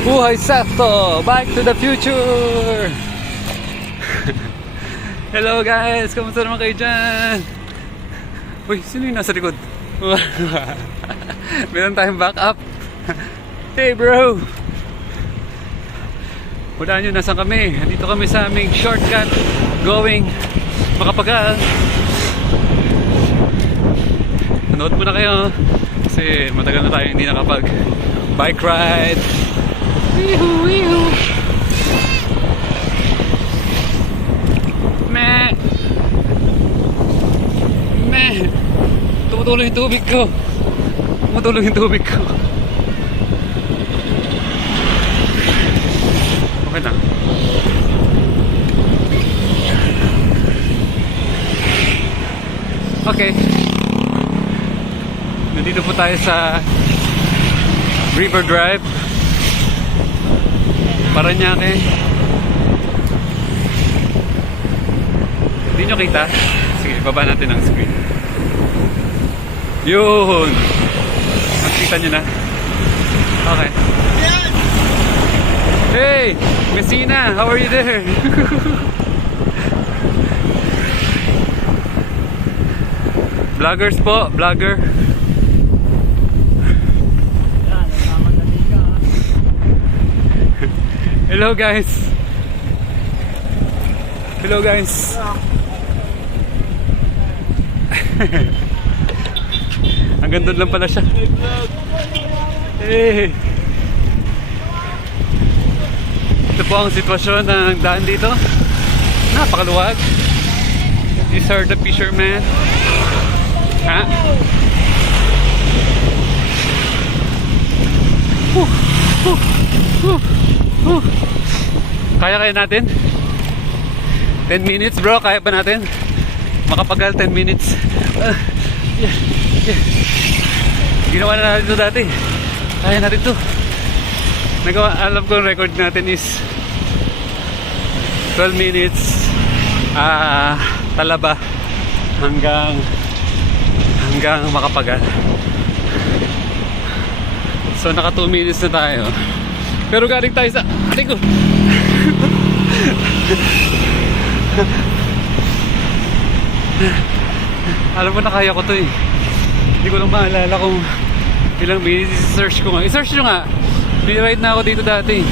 Buhay sakto! Back to the future! Hello guys! Kamusta naman kayo dyan? Uy, sino yung nasa likod? Meron tayong backup. Hey bro! Wala nyo, nasan kami? Dito kami sa aming shortcut going Makapagal. Nanood muna kayo kasi matagal na tayo hindi nakapag bike ride. Wihoo, wihoo. Meh. Meh. Tumutulo yung tubig ko. Tumutulo yung tubig ko. Okay lang. Okay. Nandito po tayo sa River Drive, Parañaque. Hindi nyo kita? Sige, baba natin ang screen. Yun! Makikita nyo na? Okay. Hey! Messina! How are you there? Vloggers po, vlogger. Hello guys. Hello guys. Hanggang doon lang pala siya. Hey. Ito po ang sitwasyon ng daan dito. Napakaluwag. These are the fishermen. Ha? Kaya natin? 10 minutes bro, kaya pa natin? Makapagal 10 minutes. Yeah. Ginawa na natin ito dati. Kaya natin ito. Alam ko ang record natin is 12 minutes Talaba hanggang Makapagal. So naka 2 minutes na tayo. Pero galing tayo sa ko. Alam mo na kaya ko to eh. Hindi ko lang maalala kung ilang minutes. I-search ko nga. I-search nyo nga. Ride na ako dito dati.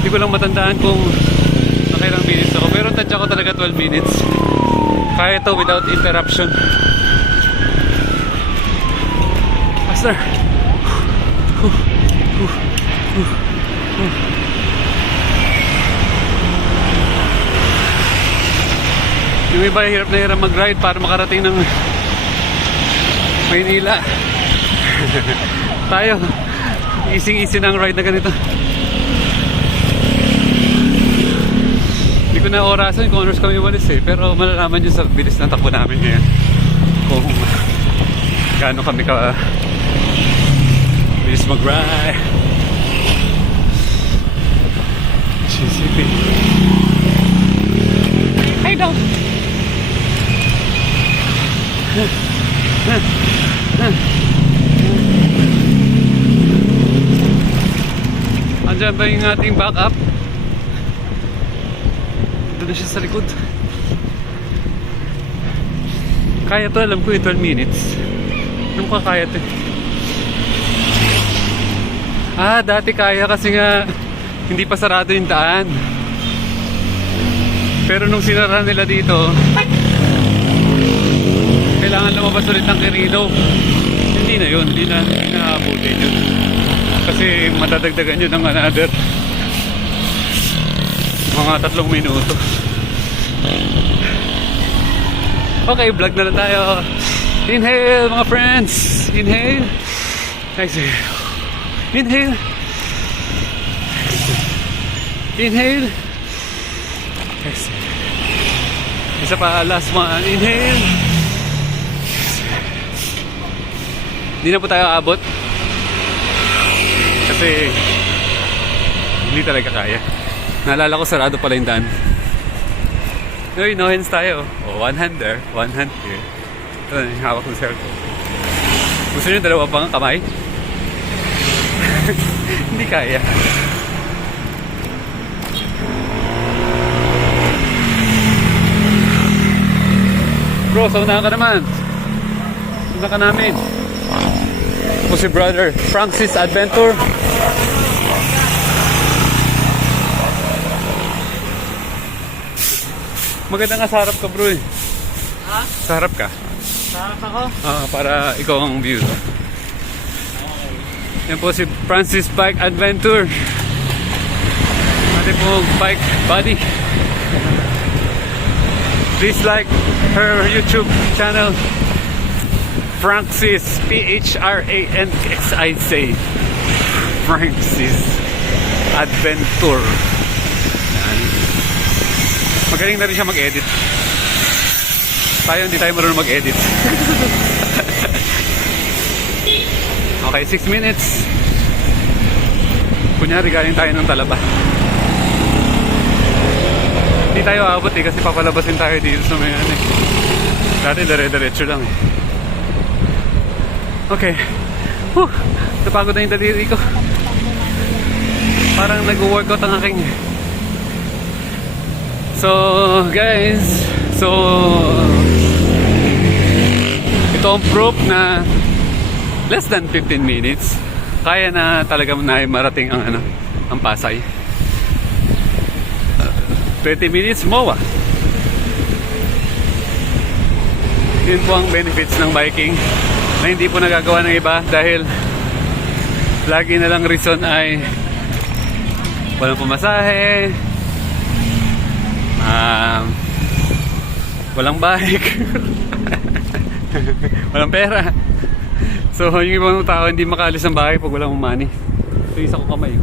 Hindi ko lang matandaan kung nakailang minutes ako. Pero touch ako talaga 12 minutes. Kaya ito without interruption. Master. Yung iba hirap na hirap mag-ride para makarating ng Maynila. Tayo, easy ng ride na ganito. Hindi ko na orasan kung oras kami walis eh. Pero malalaman nyo sa bilis ng takbo namin ngayon kung gaano kami ka bilis mag-ride. GCP. Hey dog! Andiyan ba yung ating backup? Doon na siya sa likod. Kaya to, alam ko 12 minutes. Anong kakaya to? Dati kaya kasi nga hindi pa sarado yung daan. Pero nung sinara nila dito, kailangan lumabas ulit ng Quirino. Hindi na yun, hindi na aabutin yun. Kasi matadagdagan yun ng another mga 3 minuto. Okay, vlog na lang tayo. Inhale mga friends. Inhale. Exhale. Inhale. Inhale. Exhale. Isa pa, last one. Inhale. Hindi na po tayo aabot kasi hindi talaga kaya. Naalala ko sarado pala yung daan. Uy, no hands tayo. One hand there, one hand here. Ito na yung hawak ng cellphone. Gusto nyo dalawa pang kamay? Hindi kaya. Bro, sauna ka naman. Sauna ka namin. Ako si brother Francis Adventure. Maganda nga sa harap ka, bro eh. Ha? Sa harap ka. Sarap ako. Para ikaw ang view. Yan po si Francis Bike Adventure. Ating pong bike buddy. Please like her YouTube channel. Francis, P-H-R-A-N-X-I-C. Francis Adventure. Yan. Magaling na rin siya mag-edit. Tayo, hindi tayo marunong mag-edit. Okay, 6 minutes. Kunyari, galing tayo ng Talaba. Hindi tayo abot eh, kasi papalabasin tayo dito sa may ano eh. Dati dire-diretso lang eh. Okay. Napagod na yung daliri ko. Parang nag-workout ang aking. So, guys. So, ito ang proof na less than 15 minutes kaya na talaga na marating ang ang Pasay. 20 minutes MOA. Yun po ang benefits ng biking na hindi po nagagawa ng iba dahil lagi na lang reason ay walang pumasahe, walang bike, walang pera. So yung ibang tao hindi makaalis ng bahay pag walang money. Ito isa ko kamay.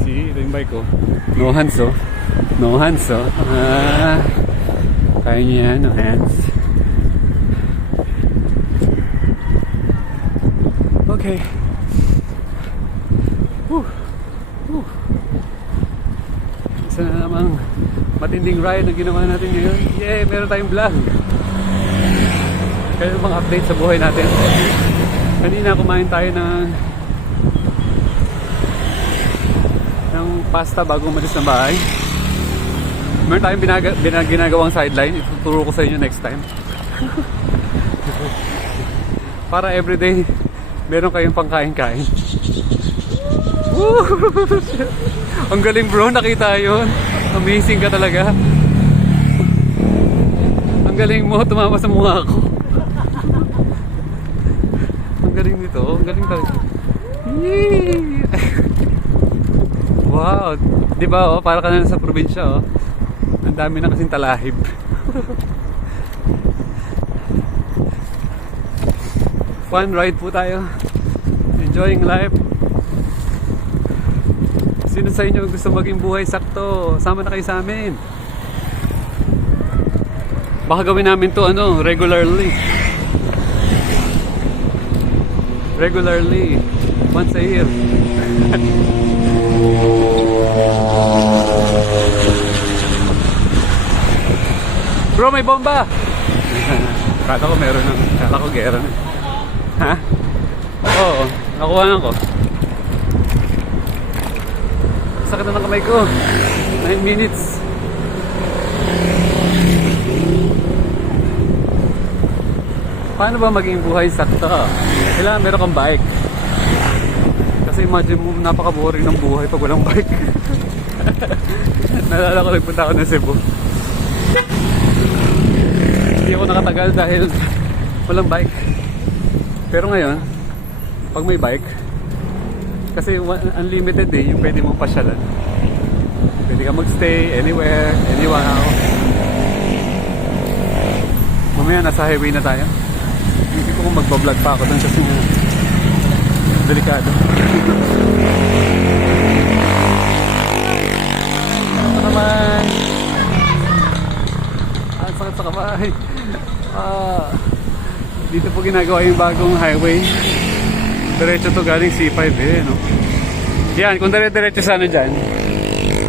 See, ito yung bike ko. No hands oh. No hands oh. Kaya niya yan, no hands. Okay. Isa na namang matinding ride na ginawa natin ngayon. Yay! Meron tayong vlog. Kaya mga update sa buhay natin. Kanina kumain tayo ng pasta bago umalis ng bahay. Meron tayong ginagawang sideline. Ituturo ko sa inyo next time. Para everyday meron kayong pangkain-kain. Ang galing bro, nakita yun. Amazing ka talaga. Ang galing mo, tumama sa mukha ko. Ang galing nito, ang galing talaga. Yay! Wow, di ba oh, para ka na sa probinsya oh. Ang dami na kasing talahib. Fun ride po tayo. Enjoying life. Sino sa inyo gusto maging buhay sakto? Sama na kayo sa amin. Baka gawin namin to regularly. Regularly. Once a year. Bro, may bomba! Kala ko meron na. Kala ko gera na. Ha? Oo, nakuha na ko. Sakit na ng kamay ko. 9 minutes. Paano ba maging buhay sakto? Kailangan meron kang bike. Kasi imagine mo, napaka-boring ng buhay pag walang bike. Naalala ko, nagpunta ako ng Cebu. Hindi ako nakatagal dahil walang bike. Pero ngayon, pag may bike, kasi unlimited eh, yung pwede mong pasyalan. Pwede ka magstay anywhere, anyhow. Mamaya nasa highway na tayo. Hindi ko kung magbablog pa ako doon kasi delikado. Ito naman. Ang sakit sa kamay. Dito po ginagawa yung bagong highway. Diretso to galing C5 eh, no? Yan, kung diretso sana dyan,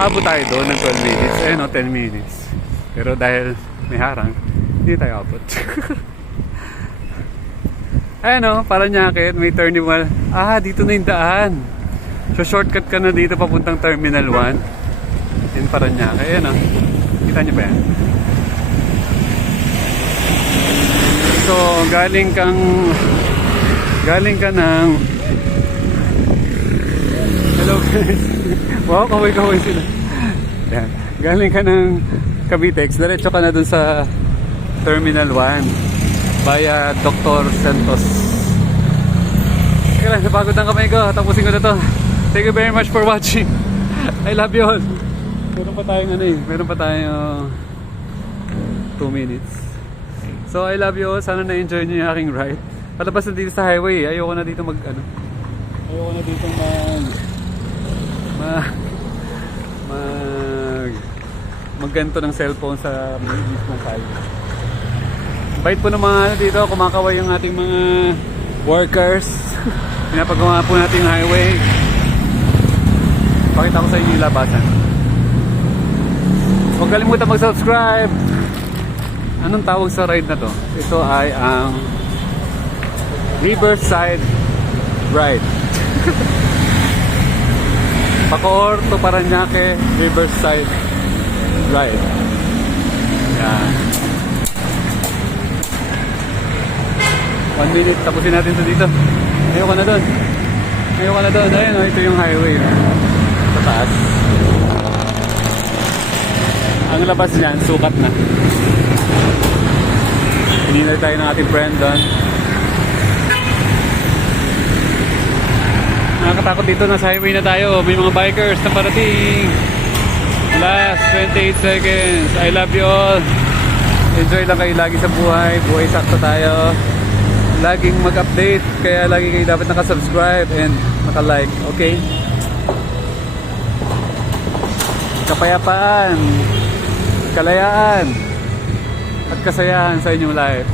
abot tayo doon ng 12 minutes. Eh, no, 10 minutes. Pero dahil may harang, hindi tayo abot. Ayan o, Paranaque, may terminal. Ah, dito na yung daan. So shortcut ka na dito papuntang Terminal 1. In Paranaque. Ayan o. Kita niyo ba yan? So, galing ka ng... Hello guys. Wow, kaway-kaway sila. Yan. Galing ka ng Cavitex, diretso ka na dun sa Terminal 1 via Dr. Santos. Kaya lang, napagod ang kamay ko. Tapusin ko na to. Thank you very much for watching. I love you all. Meron pa tayong 2 minutes. So I love you all. Sana na-enjoy niyo yung aking ride. Palabas na dito sa highway. Ayoko na dito magganto ng cellphone sa mismong highway. Bait po ng mga dito, kumakaway yung ating mga workers. Pinapagawa po natin yung highway. Pakita ko sa inyo yung labasan. Huwag kalimutan mag-subscribe. Anong tawag sa ride na to? Ito ay ang Riverside Ride. Bacoor to Paranaque Riverside Ride. Yan. 1 minute, tapusin natin ito dito. Ayoko na doon. Ayun, ito yung highway. Sa taas. Ang labas niyan, sukat na. Hinihintay tayo ng ating friend doon. Nakakatakot dito, nasa highway na tayo. May mga bikers na parating. Last 28 seconds. I love you all. Enjoy lang kayo lagi sa buhay. Buhay sakto tayo. Laging mag-update. Kaya lagi kayo dapat nakasubscribe and naka-like. Okay? Kapayapaan, kalayaan, at kasayahan sa inyong life.